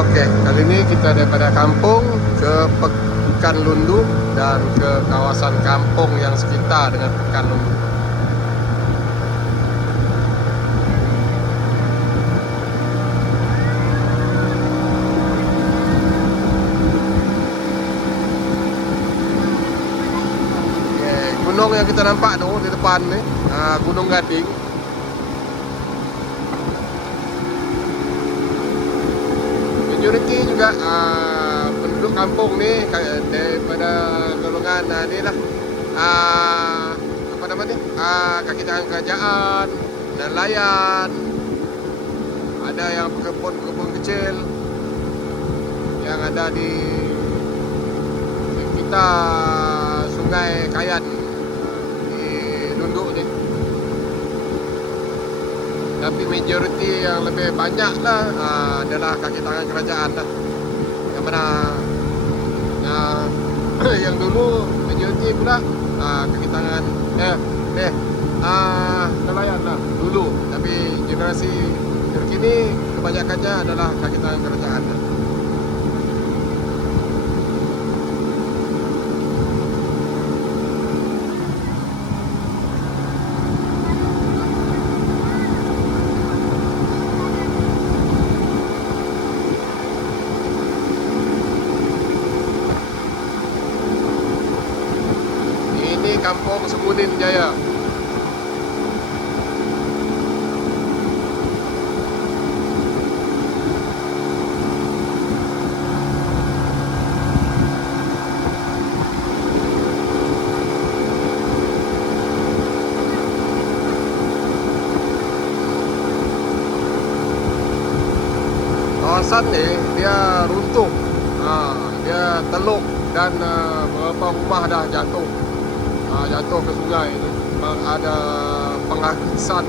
Oke, kali ini kita daripada kampung ke Pekan Lundu dan ke kawasan kampung yang sekitar dengan Pekan Lundu. Oke, gunung yang kita nampak tu di depan ni, Gunung Gading. Majoriti juga penduduk kampung ni daripada golongan ni lah, apa nama ni, kaki tangan kerajaan, nelayan, ada yang pekebun kecil yang ada di sekitar Sungai Kayan di Lundu ni. Tapi majoriti yang lebih banyak lah adalah kaki tangan kerajaan lah. Yang mana yang dulu majoriti pula kaki tangan nelayan lah dulu. Tapi generasi terkini kebanyakannya adalah kaki tangan kerajaan lah. Kampung Semunin Jaya. Kawasan ni dia runtuh, dia teluk dan beberapa rumah dah jatuh ke sungai ni. Ada penghakisan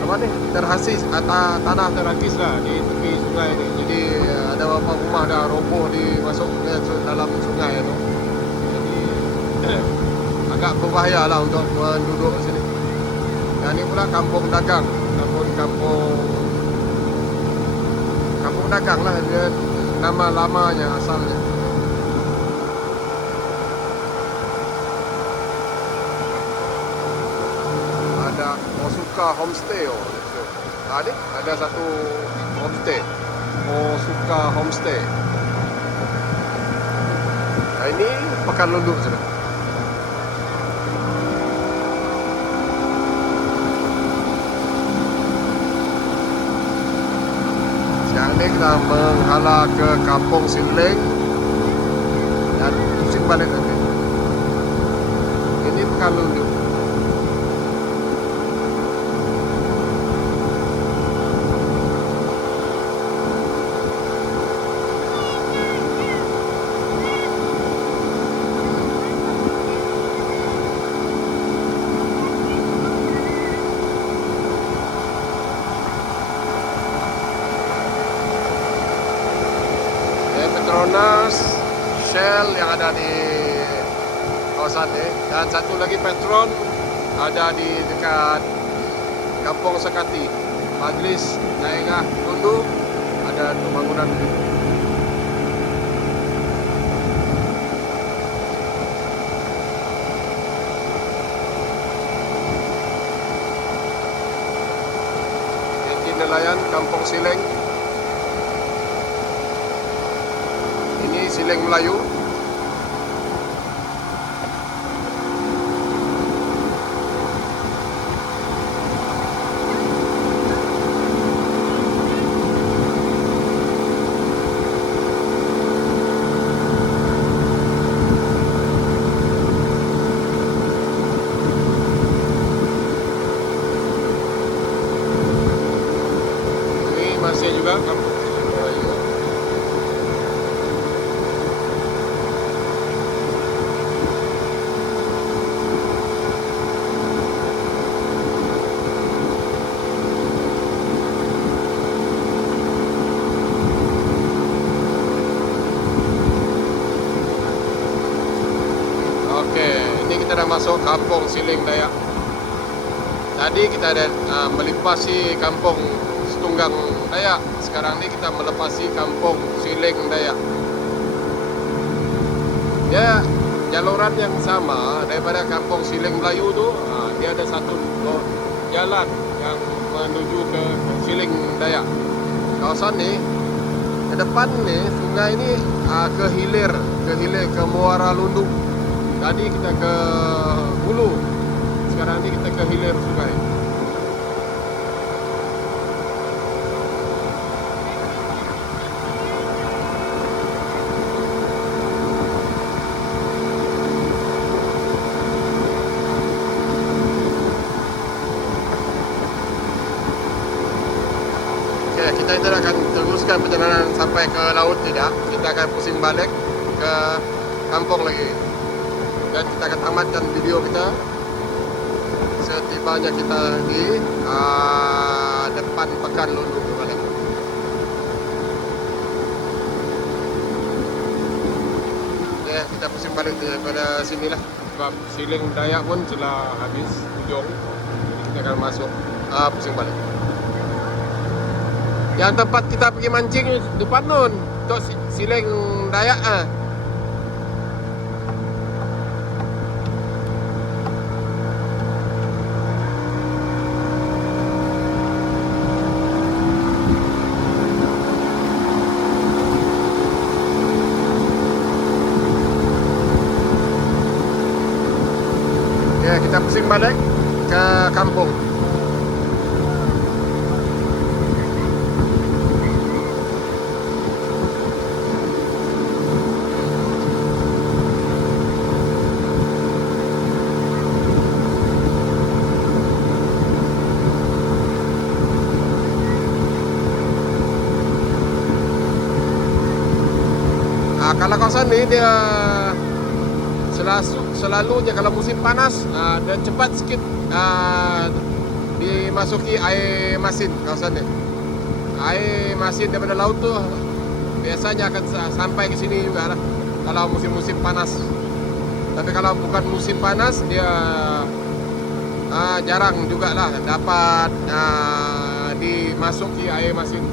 apa ni, terhasis tanah terhakis lah di tepi sungai ni. Jadi ada beberapa rumah dah roboh masuk ke dalam sungai tu. Jadi agak berbahaya lah untuk penduduk sini. Dan ni pula kampung dagang, kampung dagang lah dia, nama lamanya asalnya. Ada Osuka Homestay. Ni ada satu homestay, Osuka Homestay. Ini Pekan Lundu sudah. Sekarang ni kita menghala ke Kampung Siling dan pusing balik nanti. Ini Pekan Lundu. Petronas, Shell yang ada di kawasan ini, dan satu lagi Petron ada di dekat Kampung Sekati, Majlis Daerah Lundu, ada pembangunan. Enjin nelayan Kampung Siling. Siling Melayu. Ini masih juga Kampung Melayu. Kita dah masuk Kampung Siling Dayak. Tadi kita ada melintasi Kampung Tunggang Dayak. Sekarang ni kita melepasi kampung Sileng Dayak. Dia jaluran yang sama daripada kampung Sileng Melayu tu. Dia ada satu jalan yang menuju ke Sileng Dayak. Kawasan ni ke depan ni sungai ni ke hilir ke Muara Lundu. Tadi kita ke hulu, sekarang ni kita ke hilir sungai. Kita tidak akan teruskan perjalanan sampai ke laut, tidak. Kita akan pusing balik ke kampung lagi. Dan kita akan tamatkan video kita setibanya kita di depan Pekan Lundu balik. Ya, kita pusing balik daripada sinilah. Sebab Sileng Dayak pun sudah habis ujung. Kita akan masuk pusing balik. Yang tempat kita pergi mancing depan nun, untuk Sileng Dayak Ya, kita pusing balik ke kampung. Kalau kawasan ni dia selalunya kalau musim panas dia cepat sikit dimasuki air masin kawasan ni. Air masin daripada laut tu biasanya akan sampai ke sini juga lah kalau musim-musim panas. Tapi kalau bukan musim panas dia jarang jugalah dapat dimasuki air masin.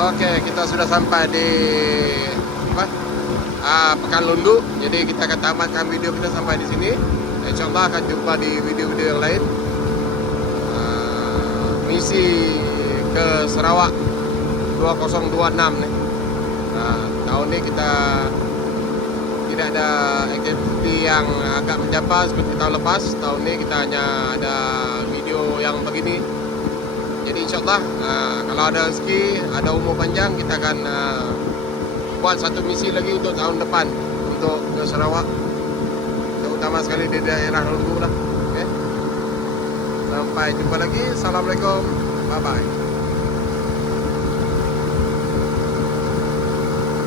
Okey, kita sudah sampai di Pekan Lundu. Jadi kita akan tamatkan video kita sampai di sini. InsyaAllah akan jumpa di video-video yang lain. Misi ke Sarawak 2026 nih. Tahun ini kita tidak ada aktiviti yang agak menjapa seperti tahun lepas. Tahun ini kita hanya ada video yang begini. Jadi insyaAllah kalau ada rezeki, ada umur panjang, kita akan buat satu misi lagi untuk tahun depan untuk ke Sarawak, terutama sekali di daerah Lundu lah. Okay? Sampai jumpa lagi. Assalamualaikum. Bye bye.